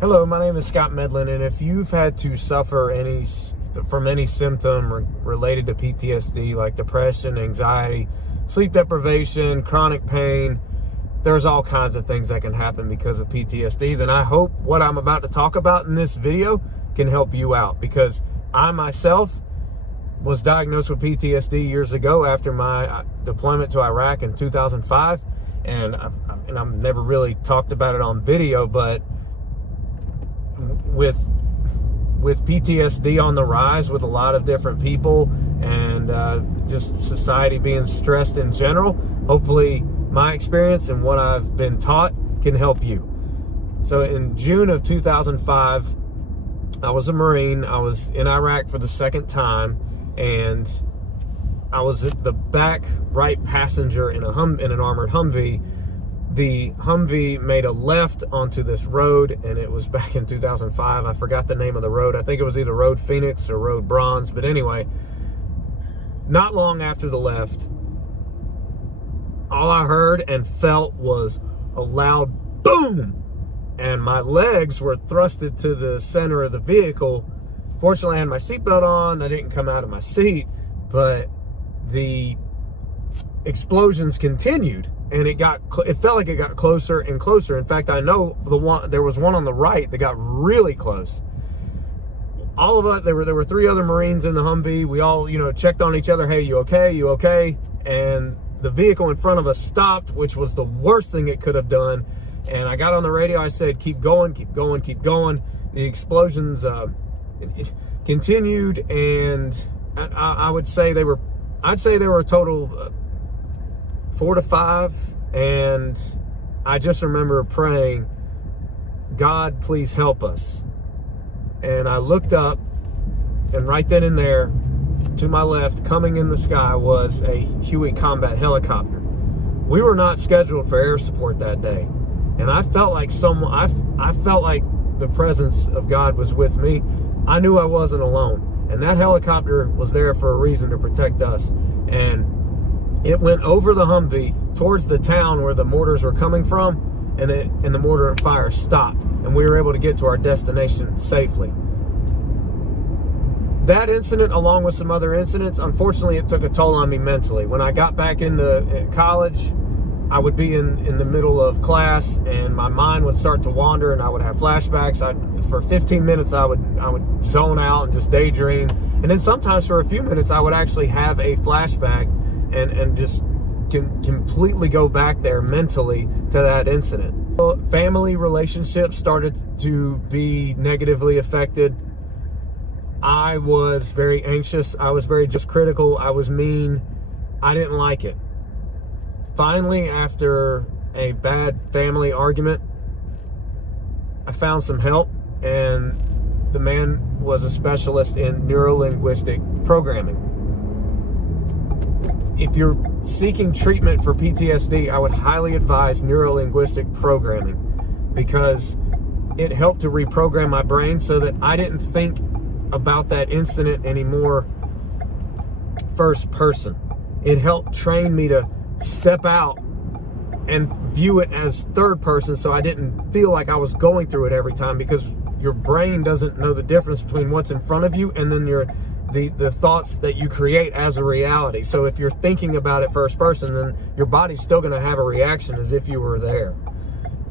Hello, my name is Scott Medlin, and if you've had to suffer from any symptom related to PTSD, like depression, anxiety, sleep deprivation, chronic pain, there's all kinds of things that can happen because of PTSD, then I hope what I'm about to talk about in this video can help you out, because I myself was diagnosed with PTSD years ago after my deployment to Iraq in 2005, and I've never really talked about it on video, but with PTSD on the rise with a lot of different people and just society being stressed in general, hopefully my experience and what I've been taught can help you. So in June of 2005, I was a Marine. I was in Iraq for the second time, and I was at the back right passenger in an armored Humvee. The Humvee made a left onto this road, and it was back in 2005. I forgot the name of the road. I think it was either Road Phoenix or Road Bronze. But anyway, not long after the left, all I heard and felt was a loud boom, and my legs were thrusted to the center of the vehicle. Fortunately, I had my seatbelt on. I didn't come out of my seat, but the explosions continued. And it felt like it got closer and closer. In fact, I know there was one on the right that got really close. All of us, there were three other Marines in the Humvee. We all, checked on each other. Hey, you okay? You okay? And the vehicle in front of us stopped, which was the worst thing it could have done. And I got on the radio. I said, keep going, keep going, keep going. The explosions it continued, and I'd say they were a total 4 to 5, and I just remember praying, God, please help us. And I looked up, and right then and there, to my left, coming in the sky, was a Huey combat helicopter. We were not scheduled for air support that day, and I felt like I felt like the presence of God was with me. I knew I wasn't alone, and that helicopter was there for a reason, to protect us. And it went over the Humvee towards the town where the mortars were coming from, and the mortar fire stopped, and we were able to get to our destination safely. That incident, along with some other incidents, unfortunately, it took a toll on me mentally. When I got back into college, I would be in the middle of class, and my mind would start to wander, and I would have flashbacks. For 15 minutes, I would zone out and just daydream, and then sometimes for a few minutes, I would actually have a flashback and just completely go back there mentally to that incident. Family relationships started to be negatively affected. I was very anxious. I was very just critical. I was mean. I didn't like it. Finally, after a bad family argument, I found some help, and the man was a specialist in Neuro-Linguistic Programming. If you're seeking treatment for PTSD, I would highly advise Neuro-Linguistic Programming, because it helped to reprogram my brain so that I didn't think about that incident anymore first person. It helped train me to step out and view it as third person, so I didn't feel like I was going through it every time, because your brain doesn't know the difference between what's in front of you and then the thoughts that you create as a reality. So if you're thinking about it first person, then your body's still going to have a reaction as if you were there.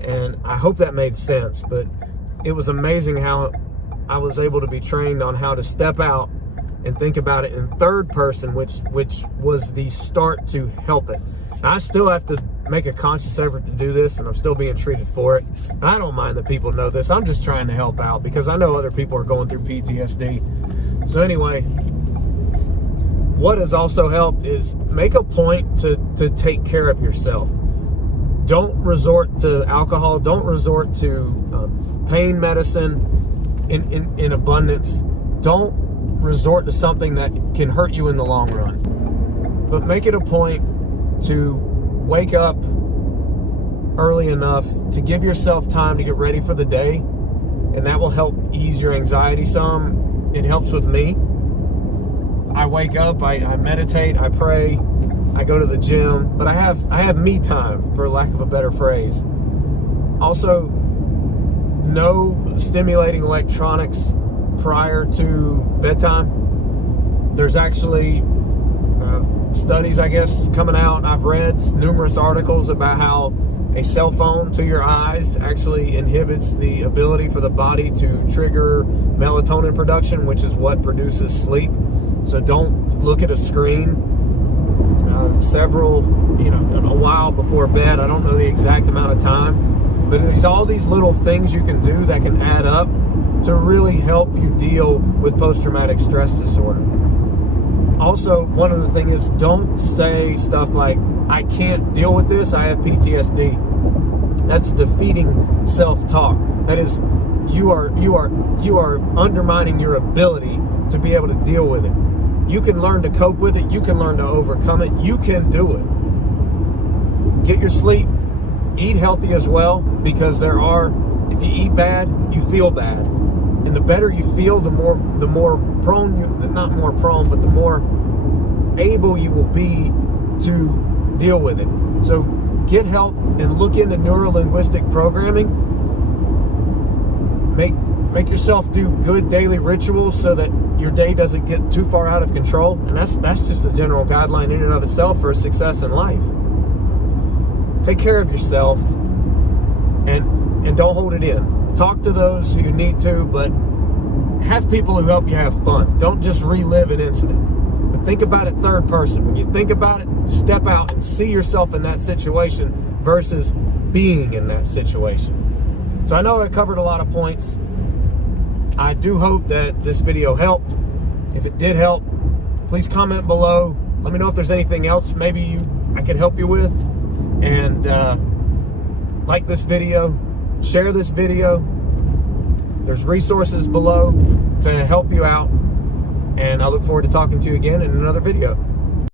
And I hope that made sense, but it was amazing how I was able to be trained on how to step out and think about it in third person, which was the start to help it. Now, I still have to make a conscious effort to do this, and I'm still being treated for it. I don't mind that people know this. I'm just trying to help out, because I know other people are going through PTSD. So anyway, what has also helped is make a point to take care of yourself. Don't resort to alcohol. Don't resort to pain medicine in abundance. Don't resort to something that can hurt you in the long run. But make it a point to wake up early enough to give yourself time to get ready for the day, and that will help ease your anxiety some. It helps with me. I wake up, I meditate, I pray, I go to the gym, but I have me time, for lack of a better phrase. Also, no stimulating electronics prior to bedtime. There's actually studies, I guess, coming out. I've read numerous articles about how a cell phone to your eyes actually inhibits the ability for the body to trigger melatonin production, which is what produces sleep. So don't look at a screen a while before bed. I don't know the exact amount of time, but there's all these little things you can do that can add up to really help you deal with post-traumatic stress disorder. Also, one other thing is, don't say stuff like, I can't deal with this, I have PTSD. That's defeating self-talk. That is, you are undermining your ability to be able to deal with it. You can learn to cope with it. You can learn to overcome it. You can do it. Get your sleep. Eat healthy as well, because if you eat bad, you feel bad. And the better you feel, the more not more prone, but the more able you will be to deal with it. So get help and look into neuro-linguistic programming. Make yourself do good daily rituals so that your day doesn't get too far out of control. And that's just a general guideline in and of itself for success in life. Take care of yourself and don't hold it in. Talk to those who you need to, but have people who help you have fun. Don't just relive an incident, but think about it third person. When you think about it, step out and see yourself in that situation versus being in that situation. So I know I covered a lot of points. I do hope that this video helped. If it did help, please comment below. Let me know if there's anything else maybe I could help you with. And like this video, share this video. There's resources below to help you out. And I look forward to talking to you again in another video.